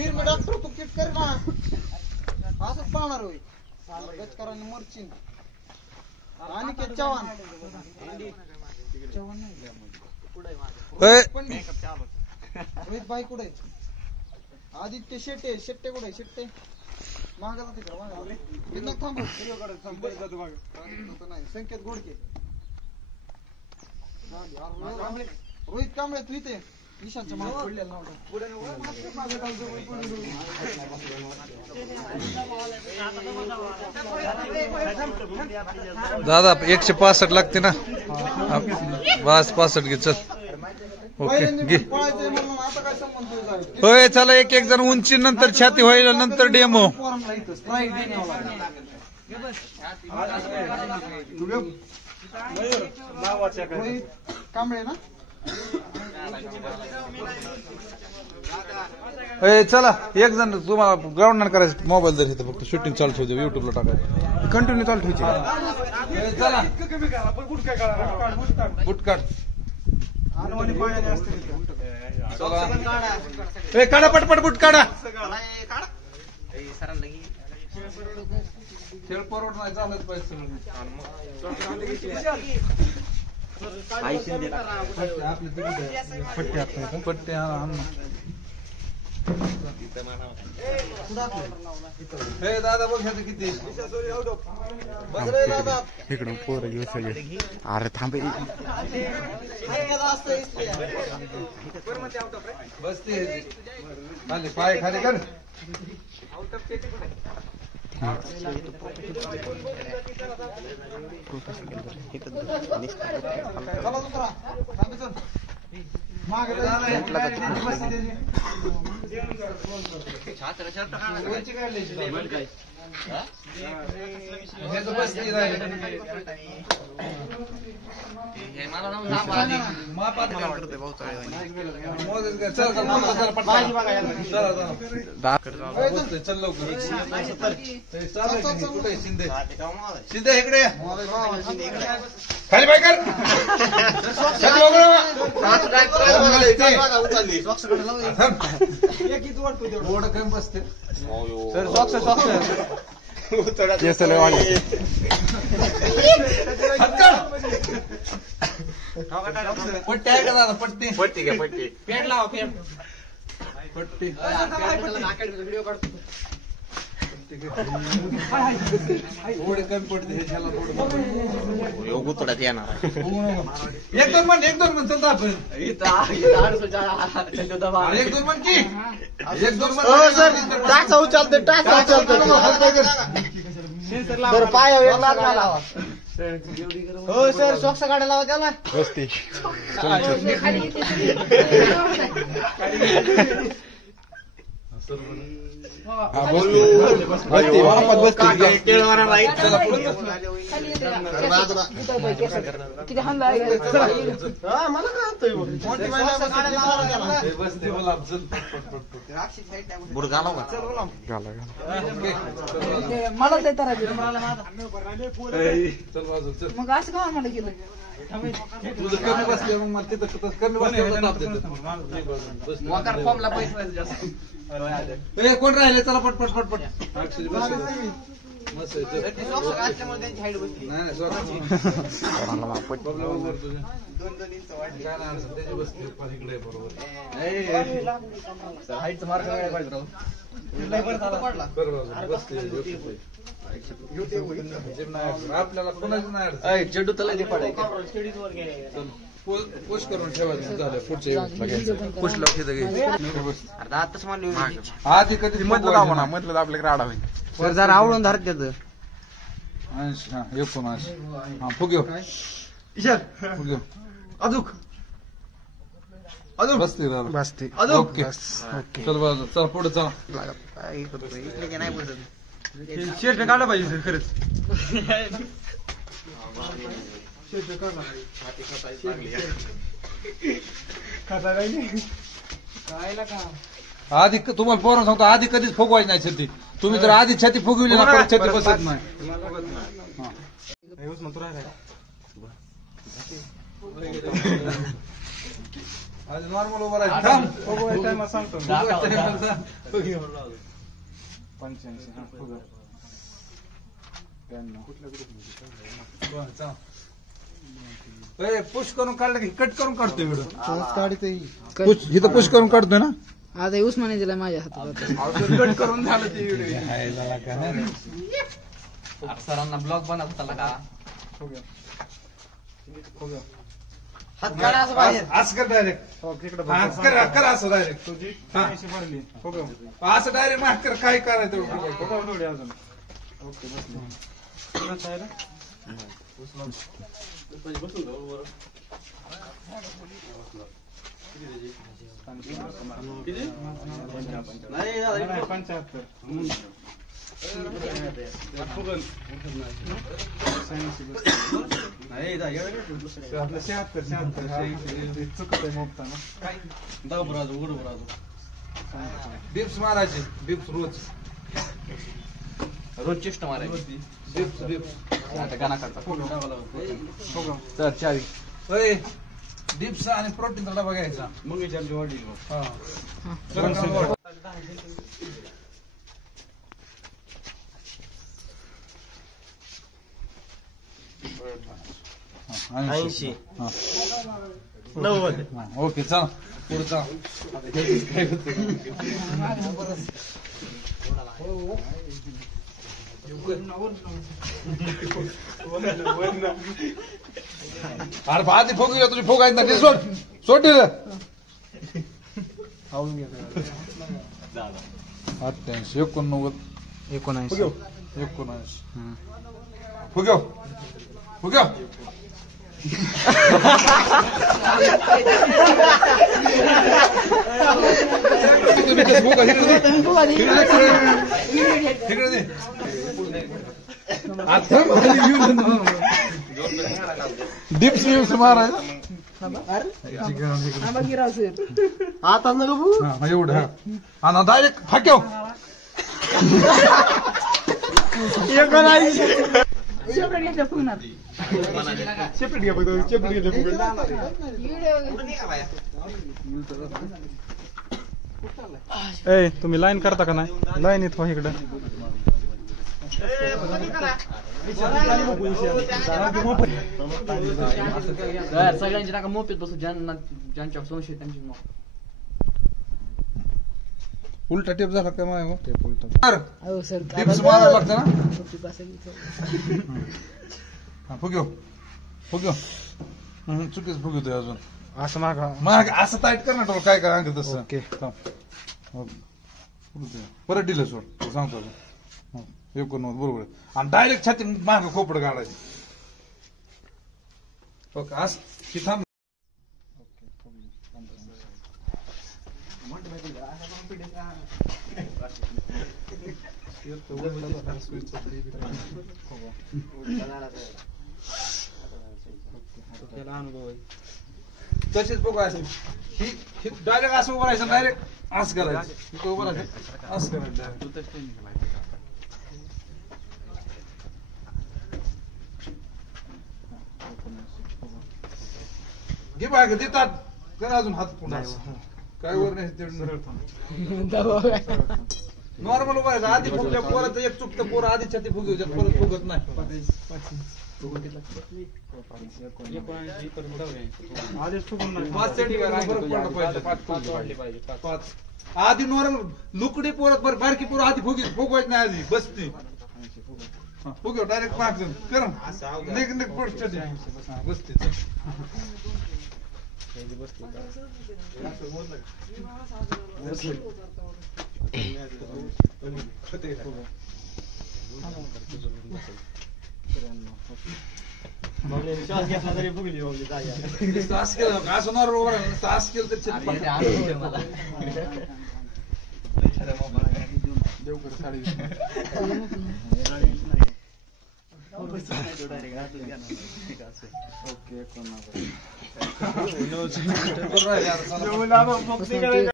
फिर मी डॉक्टर तू किट कर ना असंच पाहणार होय गचकरांनी मरचिन आणि के चव्हाण रोहित भाई कुठे आदित्य शेट्टे शेट्टे कुठे शेट्टे मागे जाते का मागे थांब नाही संकेत गोडके रोहित कांबळे तू इथे निशांच्या मागे पडलेलं नाव दादा 165 लागते ना बस 65 घे चल ओके घे होय चला एक एक जण उंची नंतर छाती होईल नंतर डेमो कांबळे ना चला एक जण तुम्हाला ग्राउंड नाही करायचं मोबाईल जर इथं फक्त शूटिंग चालू ठेवते युट्यूबला टाकायचं कंटिन्यू चालू ठेवायची चला बुट काढ काढा पटपट बुट काढा खेळ परवड नाही चालत पाहिजे पट्टे हे दादा बघ किती इकडून पोरं घेऊ सगळे अरे थांबे बसते खाली पाय खाली कर शिंदे इकडे खाली पाय कर बोर्ड कमी बसते पट्टी आहे का दादा पट्टी पट्टी का पट्टी पेट लावा पेट पट्टी व्हिडिओ काढतो थोडे कमी पडते ह्याला थोडा येणार एक दोन म्हण चलता आपण एक दोन म्हण की एक दोन टाचा उचलते टाचा उचलते पाय हो सर सॉक्स काढायला लावा त्याला बसते मला देता मग असं का मला केलं तुझं कमी बसले मग मला तिथं कमी बसले कोण राहिले चला पटपट पटपट आपल्याला कोणाच नाही चेंडू तला पुश करून ठेवायचं झालं पुढच्या पुश आताच आधी कधी मधलं दाबा ना मधलं आपल्याकडे आडा होईल वर जरा आवडून धरत त्याचं 79 हा फुग्यो फुग्यो अजूक अजून बसते बसते ओके चल बाजू चल पुढे चला नाही बोलत शेट काढला पाहिजे सर खरंच आधी तुम्हाला पोरं सांगतो आधी कधीच फुगवायची नाही छती तुम्ही जर आधी छती फुगवली ना परत छती बसत नाही आज नॉर्मल उभं राहायचं थांब. टायमा सांगतो मी. 85 हा बघा. 92. पुश करून काढलं की कट करून काढतोय व्हिडिओ. काढते पुश इथं पुश करून काढतोय ना. आता उस्माने दिला माझ्या हातात कट करून झालं ते व्हिडिओ. सरांना ब्लॉग बनत होता का हात काढा असं बाहेर. असं कर डायरेक्ट. कर असं डायरेक्ट. असं डायरेक्ट माफ कर काय करायचं थोडी अजून. ओके बसले. नाही 75. डिप्स मारायचे. डिप्स रोज चेष्ट मारायची डिप्स आता गाणं काढता तर चावी. डिप्स आणि प्रोटीनचा डबा घ्यायचा. मग विचारली वाढली. हा. हा, 80. हा. 90. ओके चला पुढचा. अरे आधी फोक तुझी फोक आहेत ना ते सोड सोड दिलं. 88 89 79. 79 फुग्यो फुग्यो. तिकडे दे. डिप्स विप्स मारायचं. आता ना गबू. हा एवढं हा. आणि डायरेक्ट हाक्यो. सेपरेट घ्या फक्त. सेपरेट घ्या. ए तुम्ही लाईन करता का नाही. लाईन येतो इकडं. सगळ्यांची टाका मोफीत बसू ज्यांच्या संशय त्यांची उलटा टेप झाला काय माय टेप उलटा. हो सर डिप्स मारायला लागतं ना. फुग्यो फुग्यो. चुकीच फुगवतोय अजून. असं मागा. मग असं टाईट कर ना तो काय काय अंक तसं. ओके. परत दिलं सोड सांगतो अजून. 89 बरोबर आहे. आणि डायरेक्ट छाती माग खोपड काढायची. ओके असं की थांब. त्याला अनुभव आहे. तसेच बघायचं. ही डायरेक्ट असं उभं राहायचं. डायरेक्ट असं करायचं. इथं उभं राहायचं असं करायचं. घे बाय देतात कर अजून हात पुन्हा काय वर नाही नॉर्मल उभा राहायचं. आधी फुगल्या पोराचं एक चुकतं पोरं आधी छाती फुगवू परत फुगत नाही. आधीच फुगून नाही. 5 सेंटीमीटर फरक पडला पाहिजे. 5 आधी नॉर्मल लुकडी पोरत बारकी पोरं आधी फुगवायच नाही. आधी बसती फुगव डायरेक्ट मागचं कर निघ पुढच्या बसते. श्वास घेतला तरी फुगली. तास केलं असं नॉर्मल तास केलं तर देवकर साडी ओके.